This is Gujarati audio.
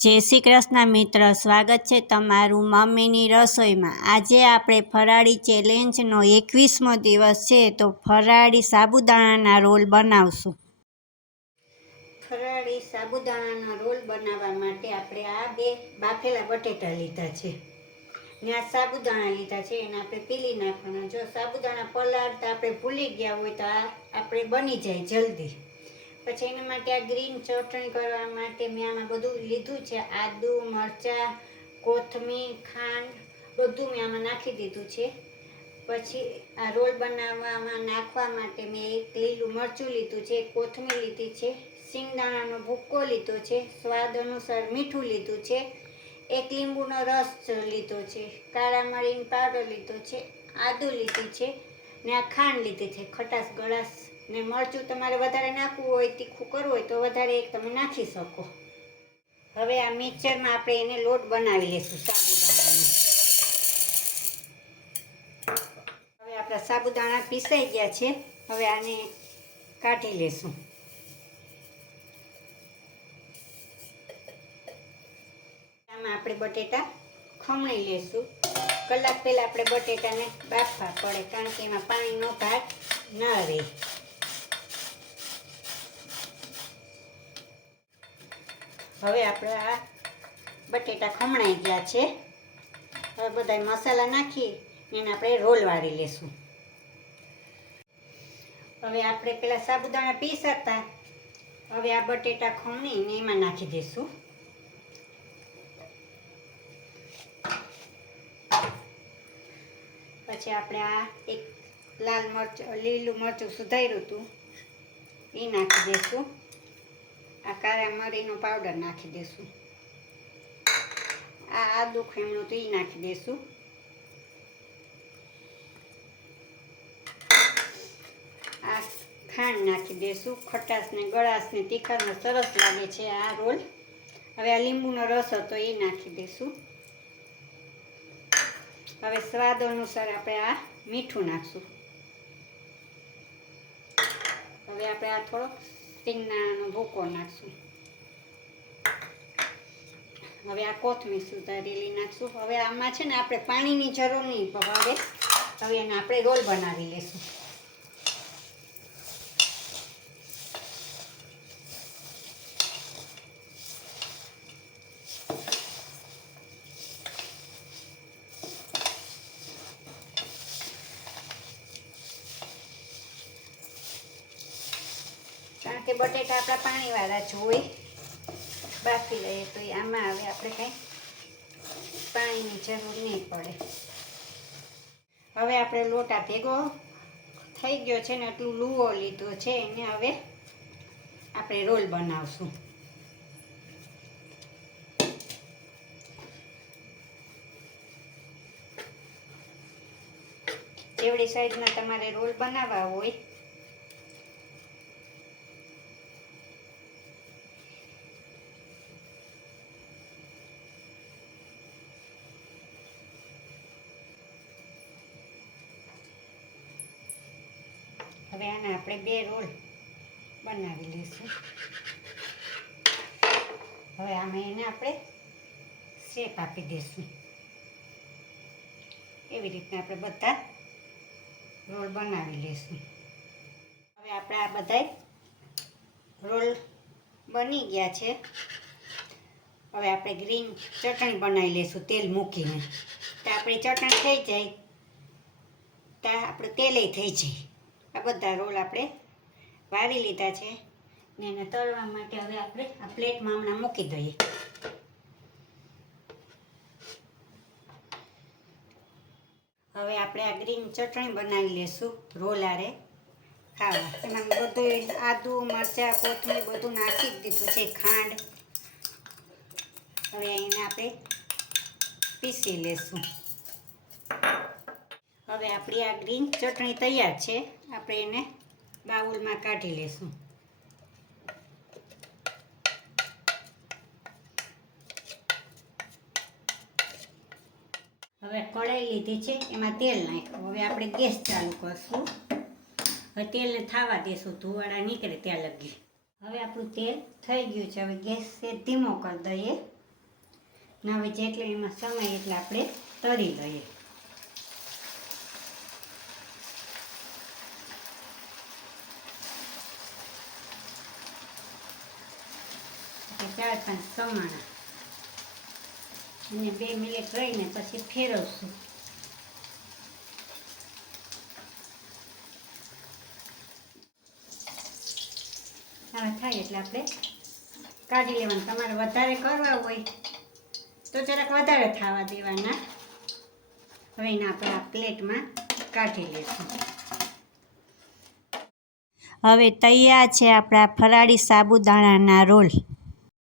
જય શ્રી કૃષ્ણ મિત્ર, સ્વાગત છે તમારું મમ્મીની રસોઈમાં। આજે આપણે ફરાળી ચેલેન્જનો 21મો દિવસ છે, તો ફરાળી સાબુદાણાના રોલ બનાવશું। ફરાળી સાબુદાણાના રોલ બનાવવા માટે આપણે આ બે બાફેલા બટેટા લીધા છે ને આ સાબુદાણા લીધા છે, એને આપણે પીલી નાખવાના। જો સાબુદાણા પલાળતા આપણે ભૂલી ગયા હોય તો આ આપણે બની જાય જલ્દી। પછી એના માટે આ ગ્રીન ચટણી કરવા માટે મેં આમાં બધું લીધું છે, આદુ, મરચાં, કોથમીર, ખાંડ બધું મેં આમાં નાખી દીધું છે। પછી આ રોલ બનાવવામાં નાખવા માટે મેં એક લીલું મરચું લીધું છે, કોથમીર લીધી છે, સિંગદાણાનો ભૂક્કો લીધો છે, સ્વાદ અનુસાર મીઠું લીધું છે, એક લીંબુનો રસ લીધો છે, કાળા મરીનો પાવડર લીધો છે, આદુ લીધી છે ને આ ખાંડ લીધી છે, ખટાશ ગળાશ ને મરચું તમારે વધારે નાખવું હોય, તીખું કરવું હોય તો વધારે એક તમે નાખી શકો। હવે આ મિક્સરમાં આપણે એને લોટ બનાવી લઈશું સાબુદાણાનો। હવે આપણા સાબુદાણા પીસાઈ ગયા છે, હવે આને કાઢી લેશું। આમાં આપણે બટેટા ખમણી લેશું। કલાક પહેલા આપણે બટેટાને બાફવા પડે, કારણ કે એમાં પાણીનો ભાગ ન રહે। હવે આપણે આ બટેટા ખમણાઈ ગયા છે, હવે બધા મસાલા નાખી એને આપણે રોલ વાળી લેશું। હવે આપણે પેલા સાબુદાણા પીસાતા, હવે આ બટેટા ખમણીને એમાં નાખી દઈશું। પછી આપણે આ એક લાલ મરચું લીલું મરચું સુધાર્યું હતું એ નાખી દઈશું। આ કાળા મરીનો પાવડર નાખી દઈશું। આ આદુ ખમણું તો એ નાખી દઈશું। આ ખાંડ નાખી દઈશું, ખટાશ ને ગળાશ ને તીખાનો સરસ લાગે છે આ રોલ। હવે આ લીંબુનો રસ હતો એ નાખી દઈશું। હવે સ્વાદ અનુસાર આપણે આ મીઠું નાખશું। હવે આપણે આ થોડોક સિંગદાણાનો ભૂકો નાખશું। હવે આ કોથમીર સુધારેલી નાખશું। હવે આમાં છે ને આપણે પાણીની જરૂર નહીં પડે। હવે એને આપણે રોલ બનાવી લઈશું। કારણ કે બટેટા આપણા પાણીવાળા જ હોય, બાફી લઈએ તો આમાં હવે આપણે કંઈ પાણીની જરૂર નહીં પડે। હવે આપણે લોટા ભેગો થઈ ગયો છે ને એટલું લૂવો લીધો છે, એને હવે આપણે રોલ બનાવશું। જેવડી સાઈઝના તમારે રોલ બનાવવા હોય હવે આના આપણે બે રોલ બનાવી લઈશું। હવે આમાં એને આપણે શેપ આપી દઈશું। એવી રીતના આપણે બધા રોલ બનાવી લઈશું। હવે આપણે આ બધા રોલ બની ગયા છે। હવે આપણે ગ્રીન ચટણી બનાવી લઈશું તેલ મૂકીને, તો આપણી ચટણી થઈ જાય ત્યાં આપણે તેલે થઈ જાય। આ બધા રોલ આપણે વાળી લીધા છે ને એને તળવા માટે હવે આપણે આ પ્લેટમાં હમણાં મૂકી દઈએ। હવે આપણે આ ગ્રીન ચટણી બનાવી લઈશું રોલ આરે ખાવા। એમાં બધું આદુ મરચાં કોથમીર બધું નાખી જ દીધું છે, ખાંડ। હવે એને આપણે પીસી લઈશું। હવે આપણી આ ગ્રીન ચટણી તૈયાર છે, આપણે એને બાઉલમાં કાઢી લઈશું। હવે કઢાઈ લીધી છે, એમાં તેલ નાખ્યું। હવે આપણે ગેસ ચાલુ કરશું। હવે તેલને થવા દેશું, ધુવાળા નીકળે ત્યાં લગી। હવે આપણું તેલ થઈ ગયું છે, હવે ગેસ ધીમો કરી દઈએ। ને હવે જેટલો એમાં સમય એટલે આપણે તળી લઈએ. ચાર પાંચ સમાણા અને 2 મિનિટ રહીને પછી ફેરવશું. આવા થાય એટલે આપણે કાઢી લેવાનું. તમારે વધારે કરવા હોય તો જરાક વધારે થવા દેવાના. હવે એને આપણે આ પ્લેટમાં કાઢી લઈશું. હવે તૈયાર છે આપણા ફરાળી સાબુદાણાના રોલ.